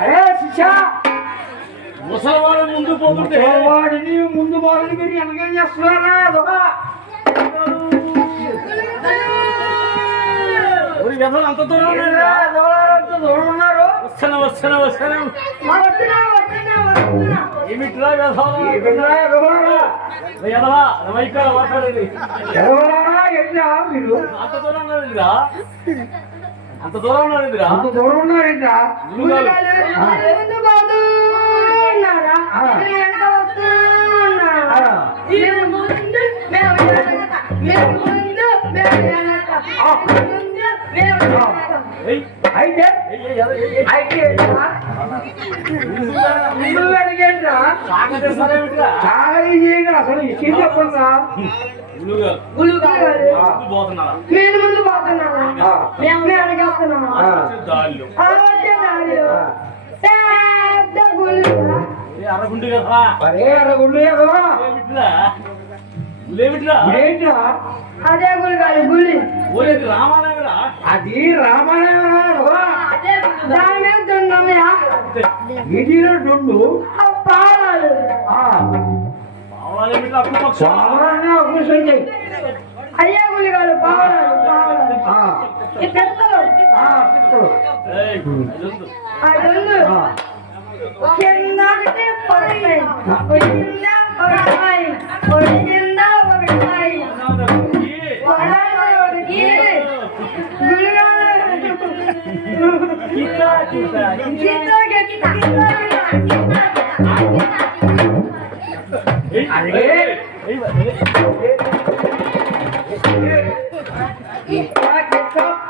అరే శిక్ష ముసలివాడు ముందు పోతుంటే వాడిని ముందు బాగుంది మీరు వెనకేం చేస్తున్నారా అంత దూరం ఉన్నారు వస్తాను ఏమిట్రా మాట్లాడేది మీరు అంత దూరం ఉన్నదిరా అంత దూరం ఉన్నదిరా అంత దూరం ఉన్నారేంట్రా అయితే అసలు ఇచ్చి చెప్పండి నేను ముందు పోతున్నాను మేము వెనకేస్తున్నాము అరగుండు కదా అరే అరగుండు ఏంట్రా అదే గుడి కాదు గుడి రామాలయరా అది రామాయణ దాని మీద దున్నమయ్యా వీధిలో దొండు పావాలు అయ్యా గుడి కాదు పావాలు పెద్దలు అదొందు కిందకి పడినాయి కింద పడినాయి కింద పడినాయి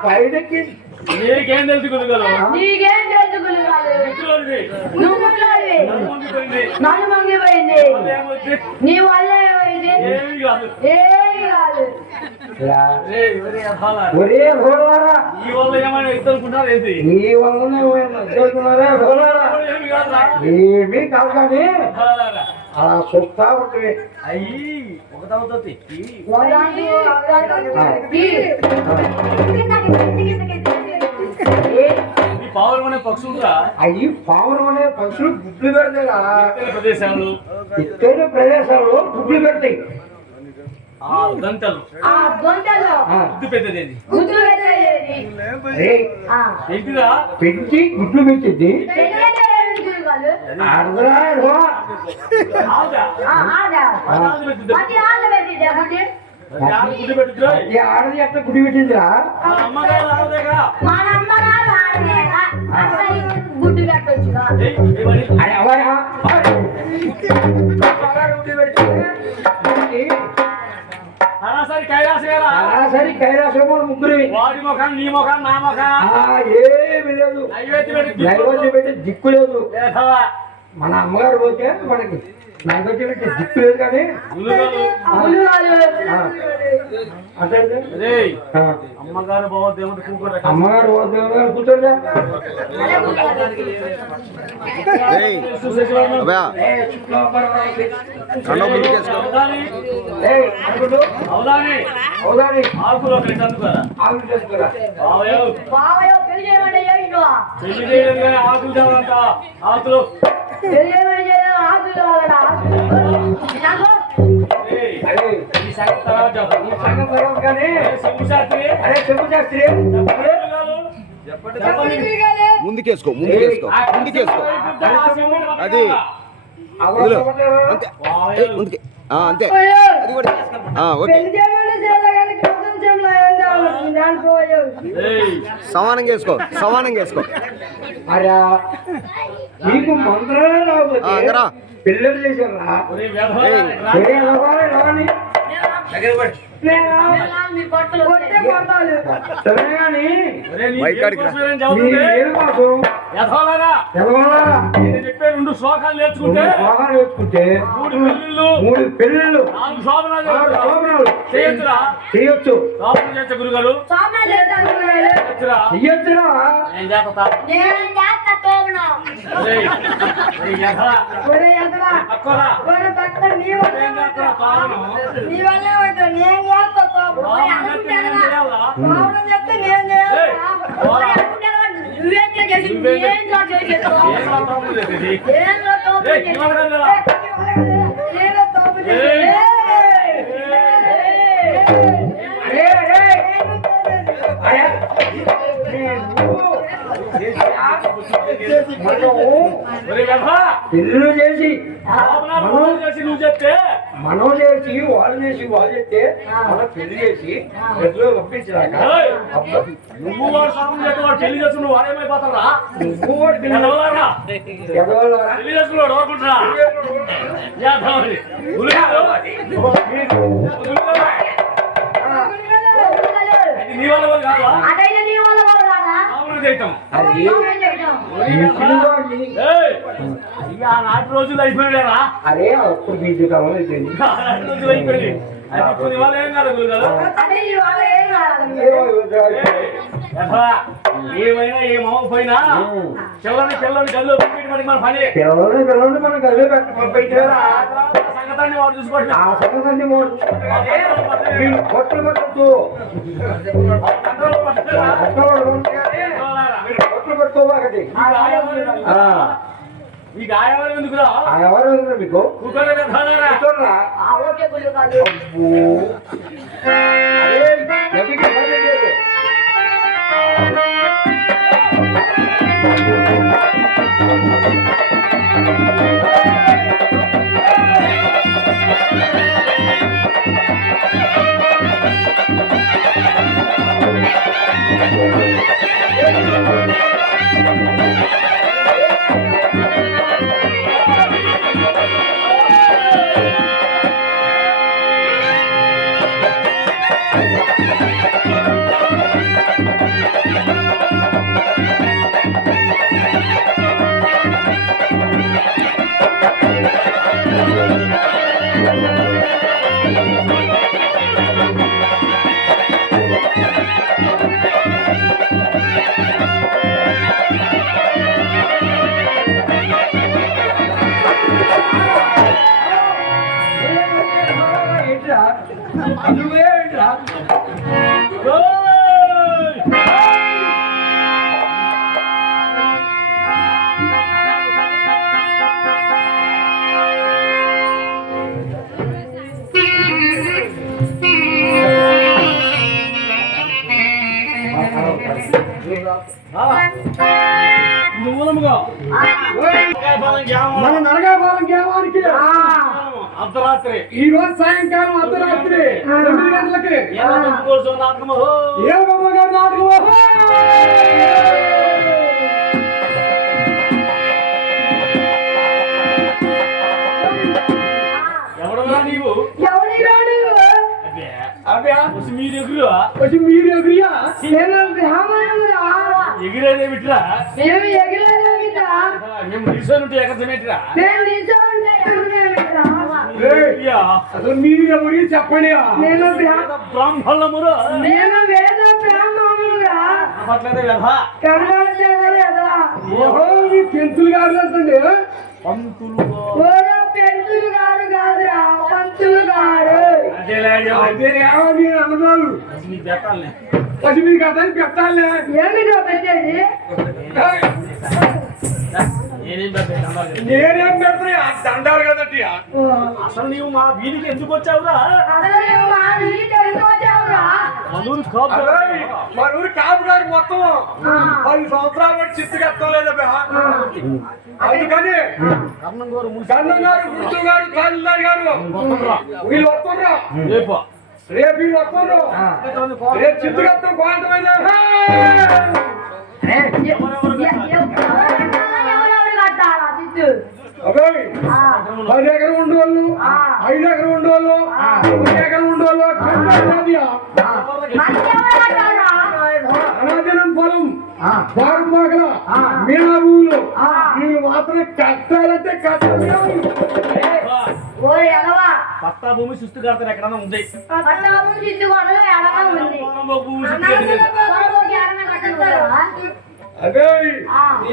పైనకి నీకేం తెలుసు గురుగారు నీకేం తెలుసు నువ్వు నన్ను మంగిపోయింది నీ వల్ల ఏమైంది ఏమి కాదు ఒరే భోలారా ఈ వల్ల ఏమైనా ఇద్దరుకున్నారు ఏంటి నీ వల్లనే అనుకుంటున్నారా భోలారా ఏమీ కాదు కానీ అలా చూస్తా ఉంటుంది అయ్యి ఒకటవుతో తెచ్చి పావులు అనే పక్షులుగా అవి పావులు అనే పక్షులు గుడ్లు పెడతారా ప్రదేశాలు ఎత్తైన ప్రదేశాల్లో గుడ్లు పెడతాయి గంటలు గుడ్డు పెద్దది ఏంటిరా పెంచి గుడ్లు పెట్టింది గుడ్డు పెట్టుద్రా ఆడది ఎట్లా గుడి పెట్టిందిరా అమ్మగారు ఆడదేగా గుడ్డు పెట్టొచ్చుగా సరే కైలాసము ముగ్గురు వాడి ముఖం నీ ముఖం నా ముఖం ఏమి లేదు నైవేద్యం పెట్టి దిక్కు లేదు మన అమ్మగారు పోతే మనకి నైవేద్యం పెట్టి దిక్కు లేదు కానీ అమ్మగారు బావ దేవుడు కూర్చోండి అమ్మగారు కూర్చోండి ఆకులు ఆకులు ముందుకేసుకో అది ముందుకే అంతే అది కూడా ఓకే సమానంగా వేసుకో అరా నీకు మంత్రాలే రాకపోతే పిల్లలు చేశారా చెప్పే 2 శ్లోకాలు నేర్చుకుంటే 3 పెళ్ళిళ్ళు 4 శోభనాలు చేయొచ్చు గురుగారు చెయ్యొచ్చురా ఏంట్రా తోపులు చేసేది? ఏంలో తోపు ఏయ్, ఇవాళ కదా? ఏంలో తోపు ఏయ్. అరే అరే అయ్యా ఒరే వెధవా, పెళ్ళిళ్ళు చేసి లోపల ఫోన్ చేసి నువ్వు చెప్తే మనం చేసి వాళ్ళు చేసి వాళ్ళు చెప్తే మనం పెళ్లి చేసి పెద్దలు పంపించినాక ఏయ్, అబ్బా, నువ్వు వాడు సామం చేస్తే వాడు పెళ్లి చేసి నువ్వు వాడేమైపోతావురా? నువ్వు కూడా పెళ్లి వెధవలారా, ఎదవాళ్ళరా? పెళ్లి చేసుకున్నాడు ఓరుకుంటురా? యాదవని. ఉలిగాడు. ఉలిగాడు. అది నీ వల్ల వాళ్ళు కాదా? అదైతే నీ వల్ల కాదా మామూలు చేయటం. అది ఒరే ఈ వెధవా. పిల్లవాడిని ఏయ్, ఇక ఆనాటి రోజులు అయిపోయారా? అరే అప్పుడు బీజు కావాలి అయిపోయింది ఆనాటి రోజులు అయిపోయింది. అది ఇప్పుడు ఇవాళ ఏం కాదు గురుగారు. అదే నీ వల్ల ఏం కాదు వెధవా, ఏమైనా ఏ మామ పోయినా చెల్లని కళ్ళు పెట్టి మనకి మన పని పిల్లలు మనం గదిలో పంపించారా సంగతాన్ని వాడు చూసుకోండి. ఆ సంగతి మీరు కొట్లు పట్టద్దు మీరు కొట్లు పట్టుకోబాకండి ఈ గాయాలు ఎందుకురా? ఎవరు మీకు కూర్చోలే వెధవలారా. చూడరా ఓకే గుళ్ళు కాదు అబ్బో. అరే, ఎవరికి పని లేదు. ఏంట్రా? నువ్వే ఏంట్రా? ఓయ్! నువ్వు మూలముగా మన నరగాపాలెం గ్రామానికి అర్ధరాత్రి ఈ రోజు సాయంకాలం అర్ధరాత్రి 9 గంటలకి నాటకము ఏ బాబా గారి నాటకం ఎవడరా నీవు? ఎవరి రాడు అబ్బే, అబ్బా వచ్చి మీరు ఎగురు వచ్చి మీరు ఎగురియా నేను బ్రాహ్మణురా ఎగిరేదేమిట్రా? మేము ఎగిరేదేమిటా మేము నిల్చొని ఉంటే ఎగరమేట్రా? నేను నిజంగా ఎగిరేదేమిటా అయ్యా, అసలు మీరు ఎవరి చెప్పండి నేను బ్రాహ్మణమురా నేను వేద బ్రాహ్మణురా అట్లనే వ్యధ కనబడలేదా ఓహో మీ పెన్సిల్ గారు అంటండి పంతులు ఓరో పెంచులు గారు కాదురా పంతులు గారు అదే ఏమని అన్నదాలు నీకు పెట్టాలి. వచ్చి మీకు అతని పెట్టాలి ఏమిటో పెట్టేది నేనేం పెట్టాను? నేనేం పెడతా దండాలు కదండి అసలు నీవు మా వీధికి ఎందుకు వచ్చావురా? అసలు నువ్వు మా ఇంటికి ఎందుకు వచ్చావురా మనూరు కాపు మన ఊరు కాపు గారు మొత్తం 10 సంవత్సరాల బట్టి చిత్తు కట్టం లేదా అందుకని కర్ణం గోరు గన్నం గారు గుర్తు గారు కాళీదారి గారు వీళ్ళు వస్తున్నారు రేపు రేపు వీళ్ళు వస్తున్నారు రేపు చిత్తు కట్టం కోంటమైందా ఎవరెవరు కట్టాలా చిత్తు అబ్బాయి 10 ఎకరం ఉండేవాళ్ళు 5 ఎకరం ఉండేవాళ్ళు 1 ఎకరం ఉండేవాళ్ళు మనకెవరు కట్టాలా అనాదినం పొలం బాగుపాకల మీనా భూములు వీళ్ళు మాత్రం కట్టాలంటే కట్టాలి ఓ ఎలవా పట్టా భూమి సుస్తు కడతారు ఎక్కడన్నా ఉంది. పట్టాము చిత్తు కొడలో ఎలవా ఉంది భూమి సుస్తు కట్టింది. కొడలోకి ఎడమ కట్టుతారా అదే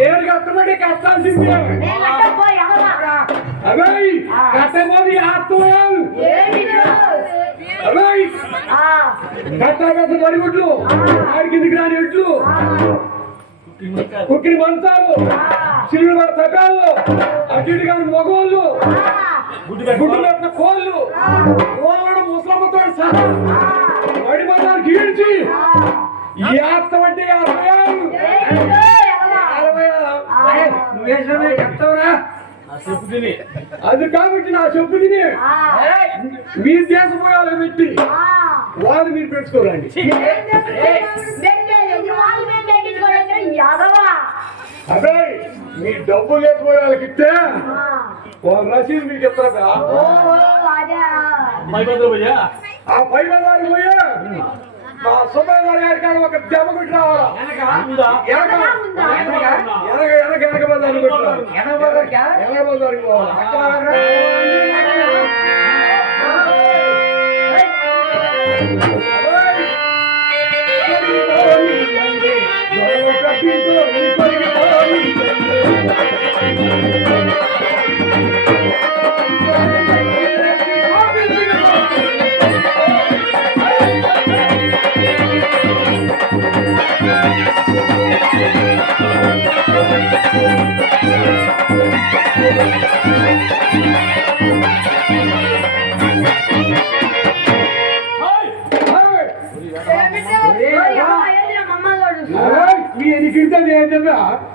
ఏడు కట్టబడి కట్టాల్సిందే నేను కట్టపో ఎలవా అదే కట్టబోది ఆత్మయం అదే కట్టాలి మరిగుడ్లు ఆడి కిందికి రాని ఎడ్లు కుక్కిన మంచాలు సిల్లు పడ తగాళ్ళు అటు ఇటు కాని మగోళ్ళు గుడ్డు పెట్టిన కోళ్ళు కోళ్ళను ముసలమ్మతో సహా వడి బజార్కి ఈడ్చి యాత్తంటే 56 నువ్వేసిన చెప్తావురా చెప్పు తిని అది కాబట్టి నా చెప్పు తిని మీరు దేశపోయాలు పెట్టి వాళ్ళు మీరు పెంచుకోరండి అదే మీ డబ్బు లేకపోయే వాళ్ళకి ఇస్తే వాళ్ళ రసీదు మీకు ఇస్తారా పోయా ఆ 5,000 పోయా మా సుబ్బయ్య గారి కాడ ఒక దెబ్బ కొట్టి రావాలా వెనక బజారు కొట్టి వెనక బజారుకి పోవాలి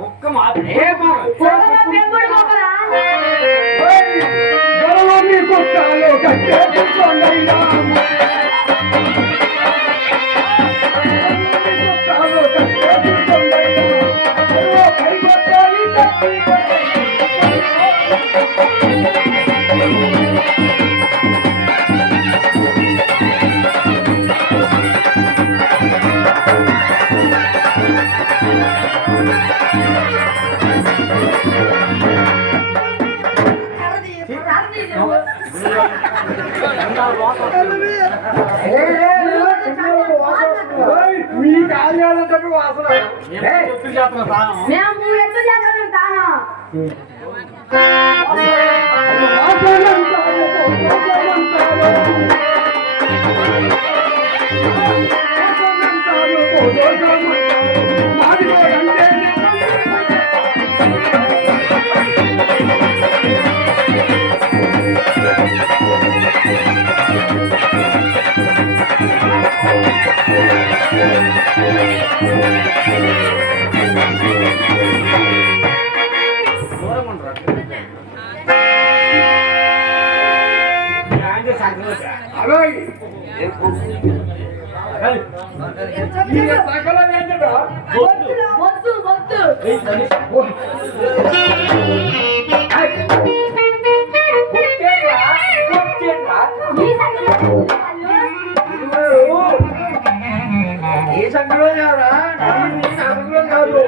ఒక్క మాట మీ కార్యాలంటే వాసన సకలం ఏంటా ఏ సంగలో కాదా సంగలో కాదు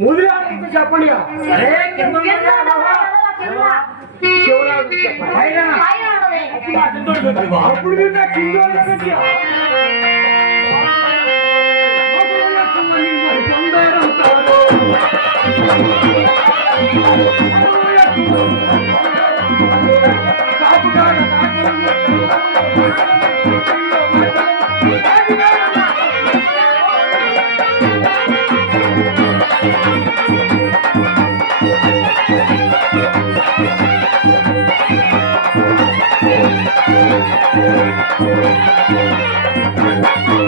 ముదిరి ఆడంతో చెప్పండి అప్పుడు మీరు నా కింద Thank you.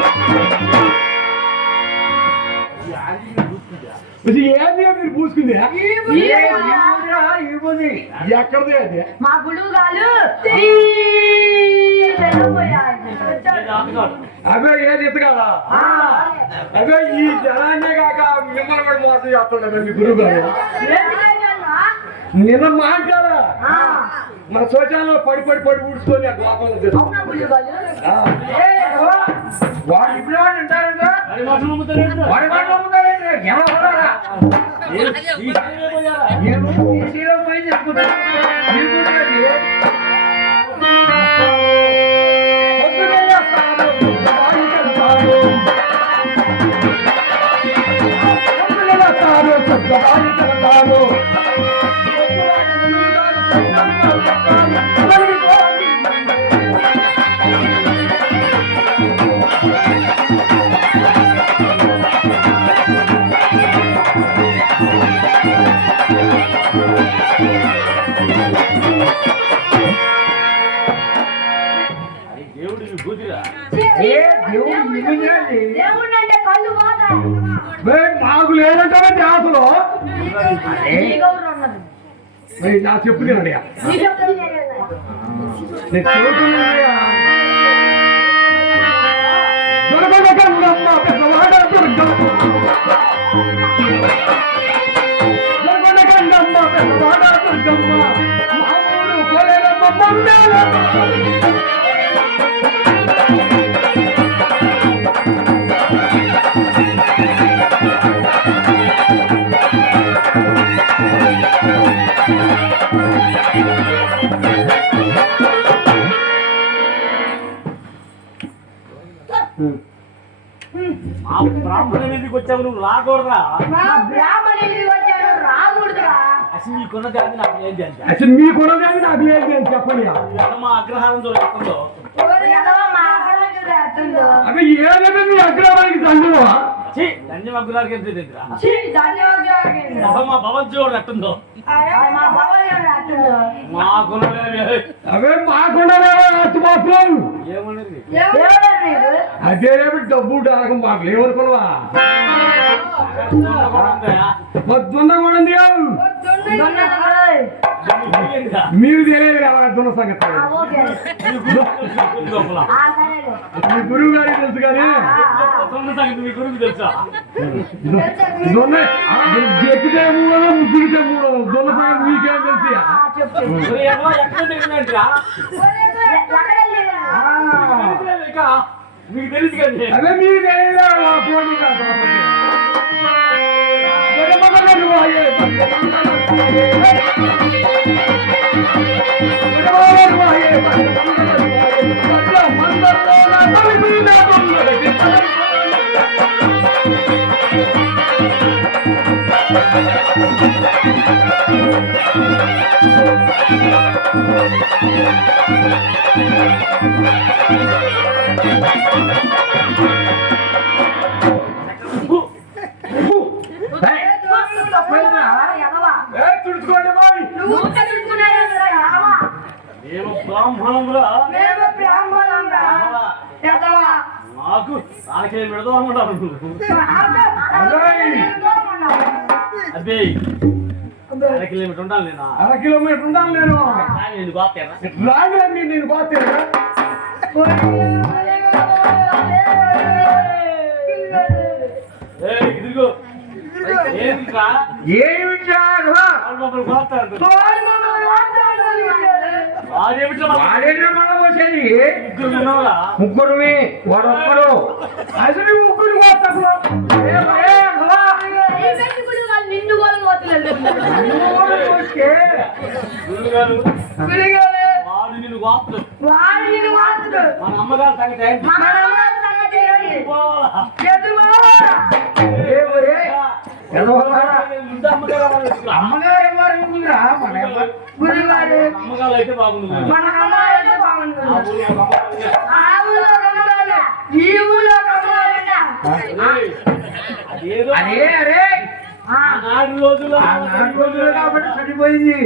ఎక్కడిది అది మా గుడుగాలు అవే ఏది ఎత్తు కదా అవే ఈ జనాన్నే కాక మిమ్మల్ని కూడా మోసం చేస్తుండ మీ గురువు గారు నిన్న మాట్లాడా మన శోచాలలో పడి ఊడ్చుకొని ఆ గోపాలను వాడు ఇప్పుడు వాడు అంటారంట వాడి మాట నమ్ముతారంటే పోయి చెప్పుకుంటాను దేవుడు అంటే కళ్ళు పోతాయి మాకు లేదంటారా ధ్యాసలో నా చెప్పు తినడియా నేను చూస్తున్నానయ్యా బ్రాహ్మణుడికి వచ్చావు నువ్వు రాకూడదా బ్రాహ్మణుడికి వచ్చాడు రాకూడదురా అసలు మీకున్నది అది నాకు ఏంటి అంటే అసలు మీకున్నది నాకు ఏంటి అని చెప్పండి మా అగ్రహారం దొరుకుతుందో అవి ఏదైనా మీ అగ్రహారానికి దండవా ధన్యం అగ్రహానికి ఎంత దగ్గర ధన్యవాదాలు మా భవన్ చూడు ఎట్టుందో మాకున్నది అవే మాకుండా మాత్రం ఏమన్నది అదే డబ్బు డాగం మాకు లేవనుకున్నావా పొద్దున్న కూడా ఉంది మీరు తెలియదు దున్న సంగతి మీ గురువు గారికి తెలుసు కానీ మీ గురువు తెలుసా ఎక్కితే మూడో ముగ్గురితే మూడో దున్న సంగతి మీకేం తెలుసు మీకు తెలుసు కదా అదే మీరు తెలియదు బ్రాహ్మణంలో నాకు నాకే పెడదాం అనుకుంటాను అదే 1 కిలోమీటర్ ఉండాలి నేను 1 కిలోమీటర్ ఉండాలి నేను నేను గోతాను రాగండి నేను గోతాను ఇదిగో ఏమిట్రా ఏమిట్రా మమ్మల్ని గోతారు ముగ్గురువి వాడొక్కడు అసలు ముగ్గురు నిన్ను మన అమ్మగారు సంగతి అమ్మగారు అమ్మగారు అయితే బాగుంది అదే అరే నాడు రోజులు కాబట్టి చనిపోయింది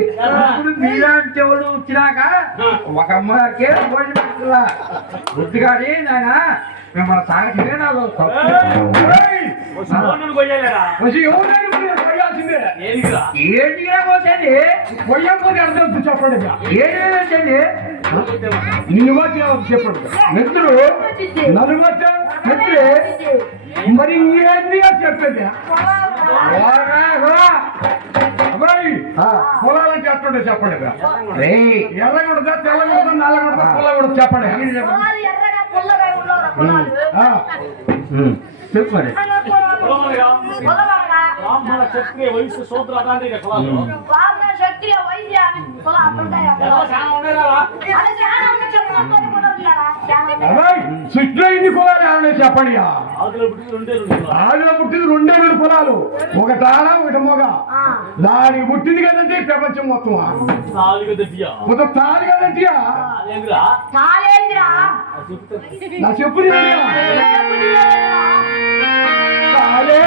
ఇప్పుడు మీలాంటి వాళ్ళు వచ్చినాక ఒక అమ్మగారికే భోజనం పెట్టులా గుర్తుగాని నాయన మిమ్మల్ని సాగతినే నాకు కొయ్యాలేరా ఎవరు పోయాల్సిందే ఏదిరా? ఏంటిగా పోతుంది పొయ్యకపోతే అర్థం చెప్పండి ఏది వచ్చండి నిన్ను వచ్చి చెప్పండి మిత్రుడు నన్ను వచ్చా మిత్రుడే మరి ఇంకేంటిగా చెప్పండి పొలాలని చెప్పండి చెప్పండి ఎర్రగొడదా తెల్లగొడదా నల్లగొడదా పొలగొడదా చెప్పండి చెప్పు మరి కులమనగా బ్రాహ్మణ క్షత్రియ వయసు శూద్ర అదాంతిక కులాలు ఎలా చాలా ఉండేదా? సృష్టిలో ఇన్ని కులాలు ఏమన్నా చెప్పండి ఆదిలో పుట్టింది రెండే రెండు కులాలు. ఆదిలో పుట్టింది 2 కులాలు ఒక తాళ ఒకటి మొగ దానికి పుట్టింది కదంటే ప్రపంచం మొత్తం నాలుగు దద్దియా. ఒక తాళి కదంటే అదేంద్రా? నా చెప్పు తాళే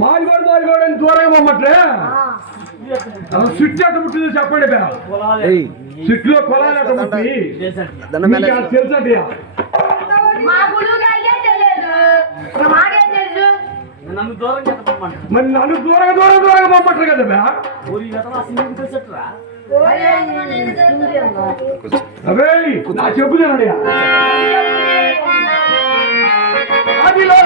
మాదిగోడు అని దూరంగా పోమట్లే స్విచ్ అట్ట పుట్టింది చెప్పండి స్విచ్లో కొలాలి అట్ట పుట్టి తెలుసా నన్ను దూరం చెప్పమంటారు. మరి నన్ను దూరంగా పంపట్రు కదా అవే నా చెప్పుతానండి అదిలో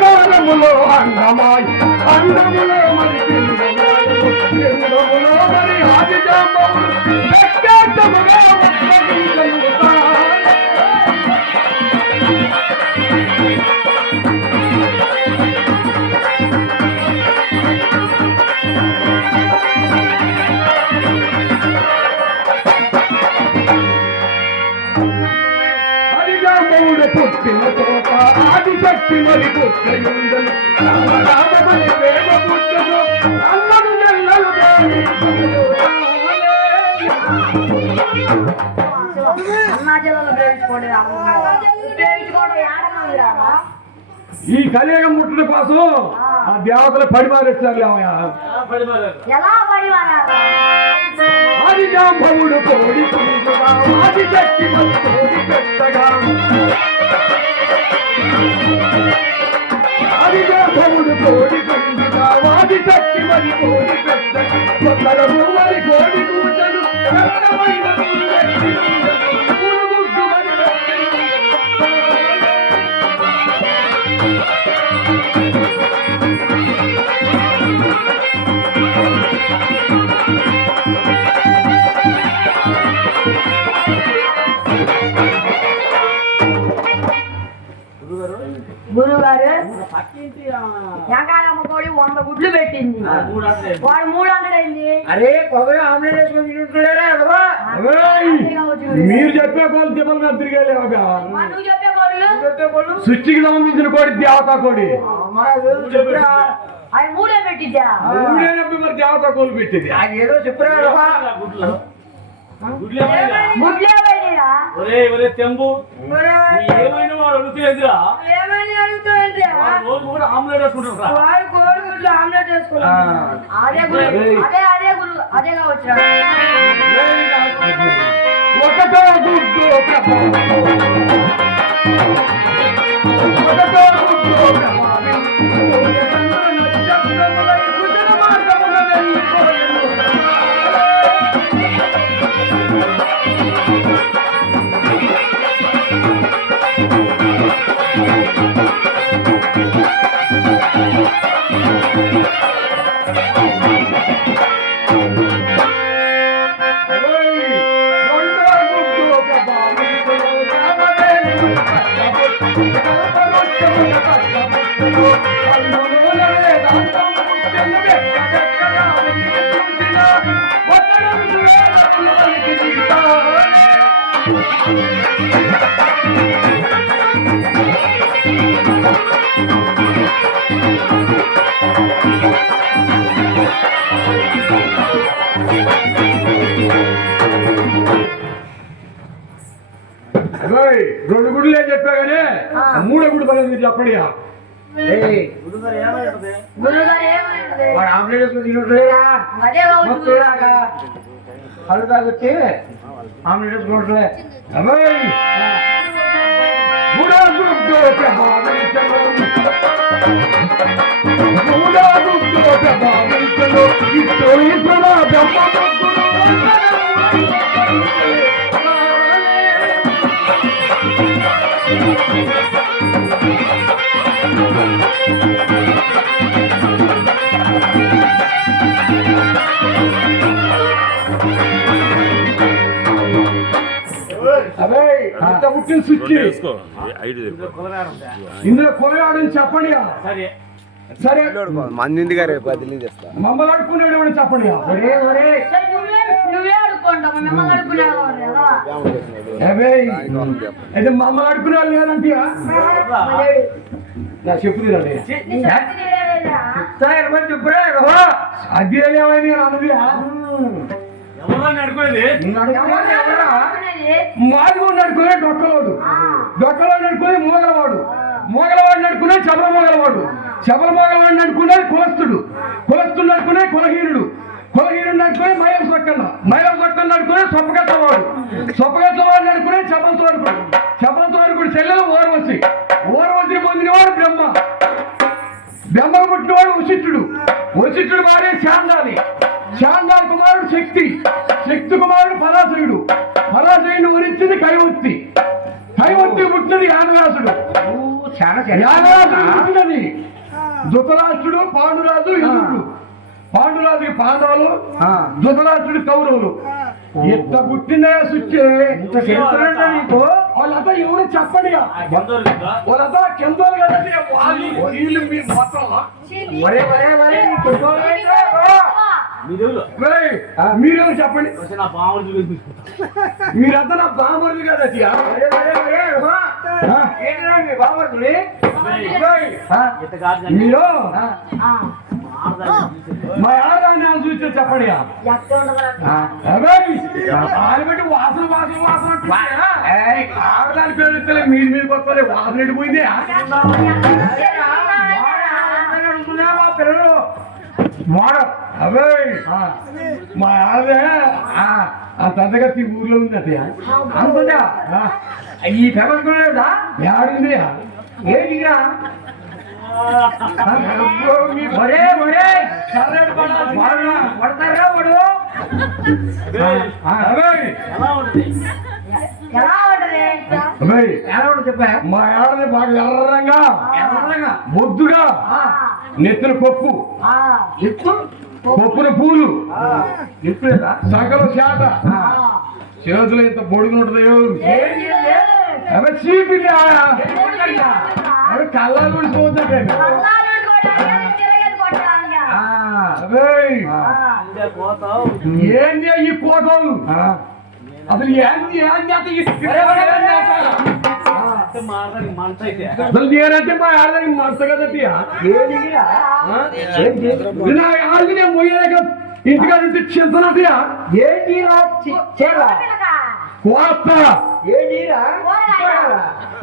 కాలములో అందమాయి అందములో మరి మరి ఆది పుట్టిన తోట ఆది శక్తి మరి పుట్టయుండను రామమని ప్రేమ పుట్టను అన్నడు నెల్లలు ఈ కలియుగం ముట్టడం కోసం ఆ దేవతలు పడిమారేస్తారు ఆది జాంబవుడు కోడి ఆది శక్తి మరి కోడి పెట్టగా ఆది జాంబవుడు కోడి పండుగ ఆది శక్తి మరి కోడి పెట్టగా మరి కోడి కూటలు గురుగారు ఎంకాయమ్మ కోడి 100 గుడ్లు పెట్టింది వాడు 300 అయింది. అరే కొద్దిగా ఆమ్లెట్ వేసుకొని తింటున్నారా అదవా? మీరు చెప్పే కోళ్ళు తిప్పలు మీద తిరిగేలేవుగా. మరి నువ్వు చెప్పే కోళ్ళు సృష్టికి సంబంధించిన కోడి దేవతా కోడి. అవి 3 పెట్టిద్దా? ఊడేనప్పుడు మరి దేవతా కోళ్ళు పెట్టింది. ఏదో చెప్పరా గుడ్లే గుడ్లే పెట్టిరా? ఒరే తెంబు ఏమైనా వాడు అడుగుతుందిరా ఏమని అడుగుతావంటే రోజు కూడా ఆమ్లెట్ వేసుకుంటారా వాడు కోడి గుడ్లు ఆమ్లెట్ వేసుకున్నాడు. అదే గురు అదే కావచ్చు. ఒకటో గుడ్డు రెండు గుడ్లే చెప్పా కానీ 3వ గుడి పని మీరు చెప్పండి. గురుగారు ఏమంటుంది? వాడు ఆమ్లెట్ వేసుకొని తింటున్నారా? అదే కావచ్చు. మొత్తులాగా కళ్ళు తాగొచ్చి ఆమ్లెట్ వేసుకుంటులే. అదే ఇంత పుట్టిన సుచ్చి ఇందులో కోయాడని చెప్పండి. సరే మంది గారు బదిలీ చేస్తా. మమ్మల్ని అడుక్కున్నాడు అని చెప్పండి. నువ్వే అడుక్కుంటావు మిమ్మల్ని అడుక్కునేవాడు అయితే మమ్మల్ని అడుక్కునే లేదంటే నా చెప్పు తినండి. చెప్పురా అది ఏమైంది అన్నది ఎవరన్నా అడుగునేది మాదిగోడు నడుకునే డొక్కలోడు, డొక్కలోడు నడుకునే మూగలవాడు, మూగలవాడు నడుకునే చబల మూగలవాడు, చబల మూగలవాడు నడుకునేది కులస్తుడు, కులస్తుడు నడుకునే కులహీనుడు, కులహీనుడు నడుకునే మైల సొక్కన్న, మైల సొక్కన్న నడుకునే సొప్పగట్టవాడు, సొప్పగట్టవాడు నడుకునే చపలతో వరకు, చపలతో వరకు చెల్లెలు ఓర్వశి, ఓర్వశిని పొందినవాడు బ్రహ్మ, బ్రహ్మకు పుట్టినవాడు వశిష్ఠుడు, వశిష్ఠుడు భార్య శాందాలి, శాందాలి కుమారుడు శక్తి, శక్తి కుమారుడు పరాశయుడు, పరాశయుని వరించింది కైవత్తి, కైవత్తి పుట్టినది యానవ్యాసుడు, యానవ్యాసుడు పుట్టినది ధృతరాష్ట్రుడు, పాండురాజు, ఇంద్రుడు, పాండురాజుకి పాండవులు, ధృతరాష్ట్రుడి కౌరవులు. ఎంత పుట్టిందే సుచ్చే నీకు వాళ్ళంతా ఎవరు చెప్పండి. వాళ్ళంతా కిందోలు కదండి వీళ్ళు మీ మొత్తం మీరెవరు చెప్పండి. మీరంతా నా బామరుది కదండి. మీరు మా ఆడదాన్ని చూస్తే చెప్పండి. ఆడబెట్టి వాసన వాసన వాసన ఆడదాని పేరు మీరు మీకు వస్తుంది వాసన ఎడిపోయింది. మా పిల్లలు వాడ అవే మా ఆడదే ఆ పెద్దగత్తి ఊర్లో ఉంది. అనుకుంటా ఈ పెద్దగా ఏడుంది ఏంటిగా ఒరే ఒరే పడతారా వాడు ఎలా ఉంటది ఎలా ఉంటుంది చెప్పా. మా ఆడది బాగా ఎర్రంగా ఎర్రగా బొద్దుగా నెత్తిన పప్పు పప్పున పూలు ఎప్పుడేదా సగల శాత చేతులు ఇంత పొడుగుంటుందో ఏం చేయలేదు. చీపి మరి కళ్ళాలు ఊడిపోతుంది అల్లాలు కొట్టాలి తిరగేది కొట్టాలి ఏంది ఈ కోటం అసలు ఏంది ఏంది ఈ మనసు అయితే అసలు నేనంటే మా ఆడదానికి మనసు కదటి ఏడిరా ఆడది నేను పోయేదాక ఇంటికాడ నుంచి చింతనటియా ఏడిరా చేరా కోస్తా ఏడిరా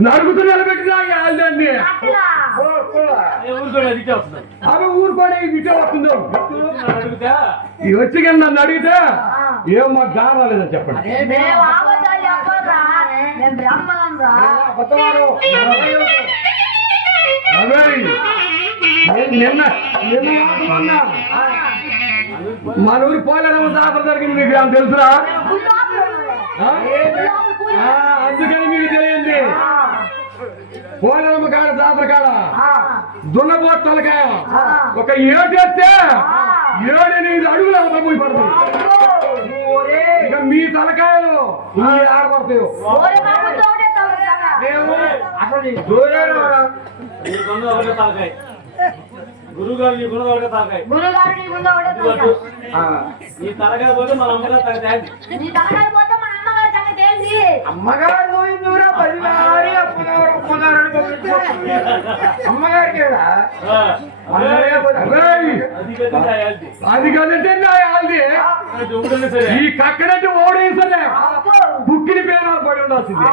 నడుగుతూ నిలబెట్టినా ఆడదాన్ని ఊరుకోండి అది వస్తుంది అవి ఊరుకోడే విటే వస్తుందో అడుగుతా ఈ వచ్చి నన్ను అడిగితే ఏం మాకు కావాలేదని చెప్పండి మేము ఆబద్ధాలు చెప్పరా మేము బ్రాహ్మణం రా అవే నిన్న మన ఊరు పోలేరమ్మ జాతర జరిగింది మీకు ఏమన్నా తెలుసురా అందుకని మీకు తెలియండి పోలేరమ్మ కాడ జాతర కాడ దున్నపోతు తలకాయ ఒక ఏటేస్తే 7-8 అడుగులు అంతా పోయి పడుతుంది ఇక మీ తలకాయలు ఆడపడతాయో అసలు దూరం నీకున్న ఒకటే తాకాయ గురువు గారు నీకున్న ఒకటే తాకాయ గురుగారు నీ ముందు ఒకటే తలకాయ. నీ తలకాయ పోతే మన అమ్మగారు తలకాయ నీ తలకాయ పోతే మన అమ్మగారి సంగతి ఏంటి అమ్మగారు పోయిందూరా 10 అమ్మగారికి అది కదంటే నా ఆల్ది సరే ఈ కక్కడంటే ఓడేసలే బుక్కిని పేరు పడి ఉండాల్సింది